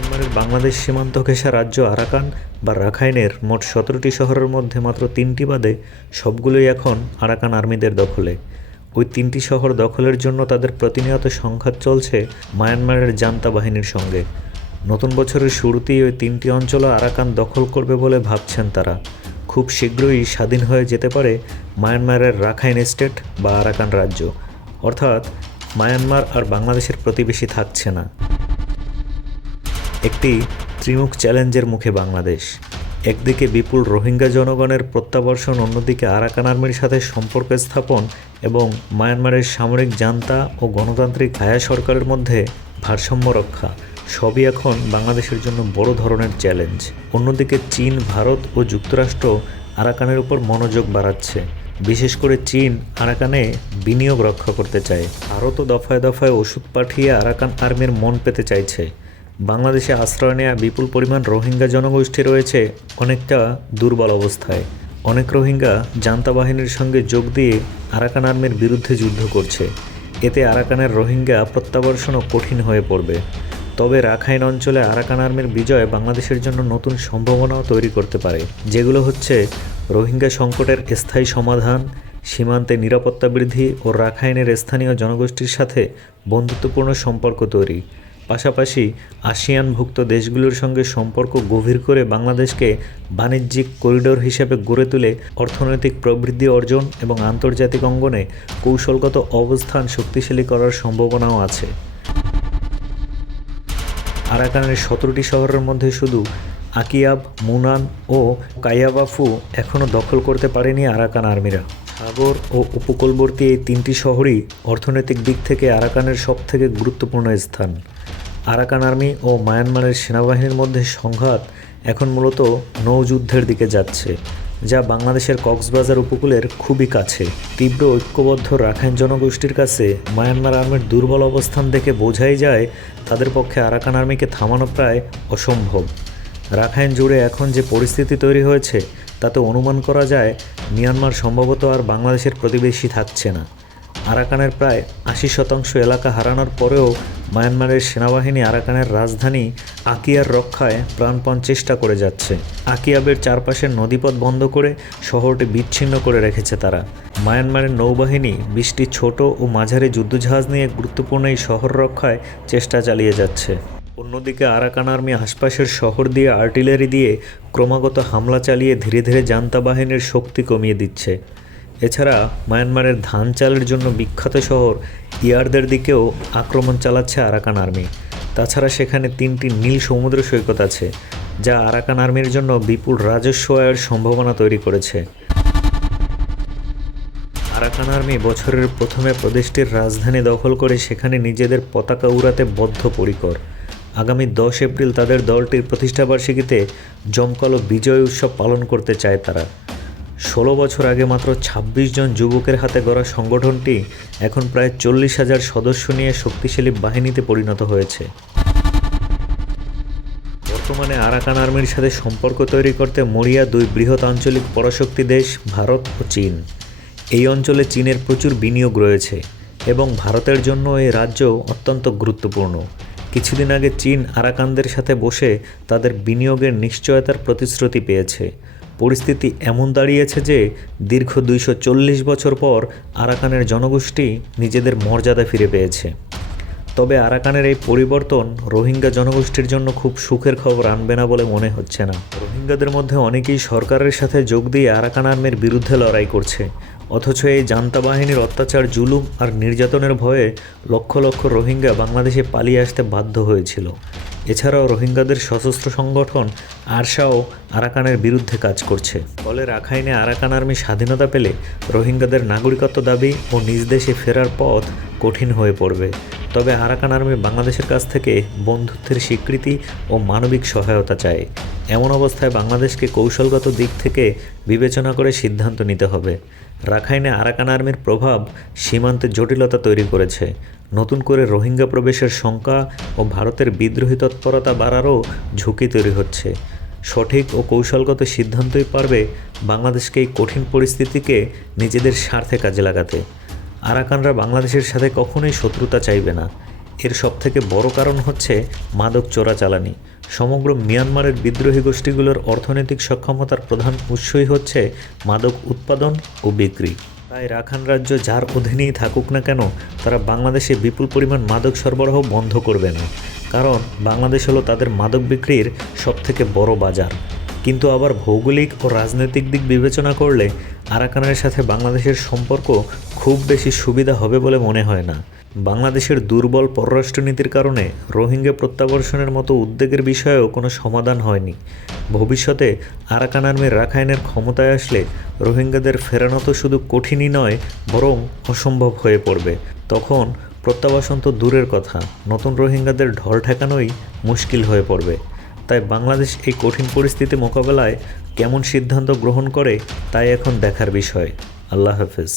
মায়ানমারের বাংলাদেশ সীমান্ত ঘেঁষা রাজ্য আরাকান বা রাখাইনের মোট সতেরোটি শহরের মধ্যে মাত্র তিনটি বাদে সবগুলোই এখন আরাকান আর্মিদের দখলে। ওই তিনটি শহর দখলের জন্য তাদের প্রতিনিয়ত সংঘাত চলছে মায়ানমারের জান্তা বাহিনীর সঙ্গে। নতুন বছরের শুরুতেই ওই তিনটি অঞ্চল আরাকান দখল করবে বলে ভাবছেন তারা। খুব শীঘ্রই স্বাধীন হয়ে যেতে পারে মায়ানমারের রাখাইন স্টেট বা আরাকান রাজ্য। অর্থাৎ মায়ানমার আর বাংলাদেশের প্রতিবেশী থাকছে না। একটি ত্রিমুখ চ্যালেঞ্জের মুখে বাংলাদেশ। একদিকে বিপুল রোহিঙ্গা জনগণের প্রত্যাবর্ষণ, অন্যদিকে আরাকান আর্মির সাথে সম্পর্ক স্থাপন এবং মায়ানমারের সামরিক জান্তা ও গণতান্ত্রিক আয়া সরকারের মধ্যে ভারসাম্য রক্ষা, সবই এখন বাংলাদেশের জন্য বড় ধরনের চ্যালেঞ্জ। অন্যদিকে চীন, ভারত ও যুক্তরাষ্ট্র আরাকানের উপর মনোযোগ বাড়াচ্ছে। বিশেষ করে চীন আরাকানে বিনিয়োগ রক্ষা করতে চায়। ভারতও দফায় দফায় ওষুধ পাঠিয়ে আরাকান আর্মির মন পেতে চাইছে। বাংলাদেশে আশ্রয় নেওয়া বিপুল পরিমাণ রোহিঙ্গা জনগোষ্ঠী রয়েছে অনেকটা দুর্বল অবস্থায়। অনেক রোহিঙ্গা জান্তা বাহিনীর সঙ্গে যোগ দিয়ে আরাকান আর্মির বিরুদ্ধে যুদ্ধ করছে। এতে আরাকানের রোহিঙ্গা প্রত্যাবর্ষণও কঠিন হয়ে পড়বে। তবে রাখাইন অঞ্চলে আরাকান আর্মির বিজয় বাংলাদেশের জন্য নতুন সম্ভাবনাও তৈরি করতে পারে, যেগুলো হচ্ছে রোহিঙ্গা সংকটের স্থায়ী সমাধান, সীমান্তে নিরাপত্তা বৃদ্ধি ও রাখাইনের স্থানীয় জনগোষ্ঠীর সাথে বন্ধুত্বপূর্ণ সম্পর্ক তৈরি। পাশাপাশি আসিয়ানভুক্ত দেশগুলোর সঙ্গে সম্পর্ক গভীর করে বাংলাদেশকে বাণিজ্যিক করিডোর হিসেবে গড়ে তুলে অর্থনৈতিক প্রবৃদ্ধি অর্জন এবং আন্তর্জাতিক অঙ্গনে কৌশলগত অবস্থান শক্তিশালী করার সম্ভাবনাও আছে। আরাকানের সতেরোটি শহরের মধ্যে শুধু আকিয়াব, মুনান ও কায়াবাফু এখনও দখল করতে পারেনি আরাকান আর্মিরা। সাগর ও উপকূলবর্তী এই তিনটি শহরই অর্থনৈতিক দিক থেকে আরাকানের সবথেকে গুরুত্বপূর্ণ স্থান। আরাকান আর্মি ও মায়ানমারের সেনাবাহিনীর মধ্যে সংঘাত এখন মূলত নৌযুদ্ধের দিকে যাচ্ছে, যা বাংলাদেশের কক্সবাজার উপকূলের খুবই কাছে। তীব্র ঐক্যবদ্ধ রাখাইন জনগোষ্ঠীর কাছে মায়ানমার আর্মির দুর্বল অবস্থান দেখে বোঝাই যায় তাদের পক্ষে আরাকান আর্মিকে থামানো প্রায় অসম্ভব। রাখাইন জুড়ে এখন যে পরিস্থিতি তৈরি হয়েছে, তাতে অনুমান করা যায় মিয়ানমার সম্ভবত আর বাংলাদেশের প্রতিবেশী থাকছে না। আরাকানের প্রায় আশি শতাংশ এলাকা হারানোর পরেও মায়ানমারের সেনাবাহিনী আরাকানের রাজধানী আকিয়ার রক্ষায় প্রাণপণ চেষ্টা করে যাচ্ছে। আকিয়াবের চারপাশের নদীপথ বন্ধ করে শহরটি বিচ্ছিন্ন করে রেখেছে তারা। মায়ানমারের নৌবাহিনী বিশটি ছোট ও মাঝারি যুদ্ধজাহাজ নিয়ে গুরুত্বপূর্ণ এই শহর রক্ষায় চেষ্টা চালিয়ে যাচ্ছে। অন্যদিকে আরাকান আর্মি আশপাশের শহর দিয়ে আর্টিলারি দিয়ে ক্রমাগত হামলা চালিয়ে ধীরে ধীরে জান্তা বাহিনীর শক্তি কমিয়ে দিচ্ছে। এছাড়া মায়ানমারের ধান চালের জন্য বিখ্যাত শহর ইয়ারদের দিকেও আক্রমণ চালাচ্ছে আরাকান আর্মি। তাছাড়া সেখানে তিনটি নীল সমুদ্র সৈকত আছে, যা আরাকান আর্মির জন্য বিপুল রাজস্ব আয়ের সম্ভাবনা তৈরি করেছে। আরাকান আর্মি বছরের প্রথমে প্রদেশটির রাজধানী দখল করে সেখানে নিজেদের পতাকা উড়াতে বদ্ধপরিকর। আগামী দশ এপ্রিল তাদের দলটির প্রতিষ্ঠাবার্ষিকীতে জমকালো বিজয় উৎসব পালন করতে চায় তারা। ষোলো বছর আগে মাত্র ২৬ জন যুবকের হাতে গড়া সংগঠনটি এখন প্রায় চল্লিশ হাজার সদস্য নিয়ে শক্তিশালী বাহিনীতে পরিণত হয়েছে। বর্তমানে আরাকান আর্মির সাথে সম্পর্ক তৈরি করতে মরিয়া দুই বৃহৎ আঞ্চলিক পরাশক্তি দেশ, ভারত ও চীন। এই অঞ্চলে চীনের প্রচুর বিনিয়োগ রয়েছে এবং ভারতের জন্য এই রাজ্য অত্যন্ত গুরুত্বপূর্ণ। কিছুদিন আগে চীন আরাকানদের সাথে বসে তাদের বিনিয়োগের নিশ্চয়তার প্রতিশ্রুতি পেয়েছে। পরিস্থিতি এমন দাঁড়িয়েছে যে দীর্ঘ দুইশো চল্লিশ বছর পর আরাকানের জনগোষ্ঠী নিজেদের মর্যাদা ফিরে পেয়েছে। তবে আরাকানের এই পরিবর্তন রোহিঙ্গা জনগোষ্ঠীর জন্য খুব সুখের খবর আনবে না বলে মনে হচ্ছে না। রোহিঙ্গাদের মধ্যে অনেকেই সরকারের সাথে যোগ দিয়ে আরাকান আর্মির বিরুদ্ধে লড়াই করছে। অথচ এই জান্তা বাহিনীর অত্যাচার, জুলুম আর নির্যাতনের ভয়ে লক্ষ লক্ষ রোহিঙ্গা বাংলাদেশে পালিয়ে আসতে বাধ্য হয়েছিল। এছাড়াও রোহিঙ্গাদের সশস্ত্র সংগঠন আরশাও আরাকানের বিরুদ্ধে কাজ করছে। ফলে রাখাইনে আরাকান আর্মি স্বাধীনতা পেলে রোহিঙ্গাদের নাগরিকত্ব দাবি ও নিজ দেশে ফেরার পথ কঠিন হয়ে পড়বে। তবে আরাকান আর্মি বাংলাদেশের কাছ থেকে বন্ধুত্বের স্বীকৃতি ও মানবিক সহায়তা চায়। এমন অবস্থায় বাংলাদেশকে কৌশলগত দিক থেকে বিবেচনা করে সিদ্ধান্ত নিতে হবে। রাখাইনে আরাকান আর্মির প্রভাব সীমান্তে জটিলতা তৈরি করেছে। নতুন করে রোহিঙ্গা প্রবেশের শঙ্কা ও ভারতের বিদ্রোহী তৎপরতা বাড়ারও ঝুঁকি তৈরি হচ্ছে। সঠিক ও কৌশলগত সিদ্ধান্তই পারবে বাংলাদেশকে এই কঠিন পরিস্থিতিকে নিজেদের স্বার্থে কাজে লাগাতে। আরাকানরা বাংলাদেশের সাথে কখনোই শত্রুতা চাইবে না। এর সবথেকে বড় কারণ হচ্ছে মাদক চোরাচালানি সমগ্র মিয়ানমারের বিদ্রোহী গোষ্ঠীগুলোর অর্থনৈতিক সক্ষমতার প্রধান উৎসই হচ্ছে মাদক উৎপাদন ও বিক্রি। তাই রাখান রাজ্য যার অধীনেই থাকুক না কেন, তারা বাংলাদেশে বিপুল পরিমাণ মাদক সরবরাহ বন্ধ করবে না। কারণ বাংলাদেশ হলো তাদের মাদক বিক্রির সবথেকে বড় বাজার। কিন্তু আবার ভৌগোলিক ও রাজনৈতিক দিক বিবেচনা করলে আরাকানের সাথে বাংলাদেশের সম্পর্ক খুব বেশি সুবিধা হবে বলে মনে হয় না। বাংলাদেশের দুর্বল পররাষ্ট্রনীতির কারণে রোহিঙ্গা প্রত্যাবর্ষণের মতো উদ্বেগের বিষয়েও কোনো সমাধান হয়নি। ভবিষ্যতে আরাকান আর্মির রাখাইনের ক্ষমতায় আসলে রোহিঙ্গাদের ফেরানো তো শুধু কঠিনই নয়, বরং অসম্ভব হয়ে পড়বে। তখন প্রত্যাবাসন তো দূরের কথা, নতুন রোহিঙ্গাদের ঢল ঠেকানোই মুশকিল হয়ে পড়বে। তাই বাংলাদেশ এই কঠিন পরিস্থিতি মোকাবেলায় কেমন সিদ্ধান্ত গ্রহণ করে তাই এখন দেখার বিষয়। আল্লাহ হাফেজ।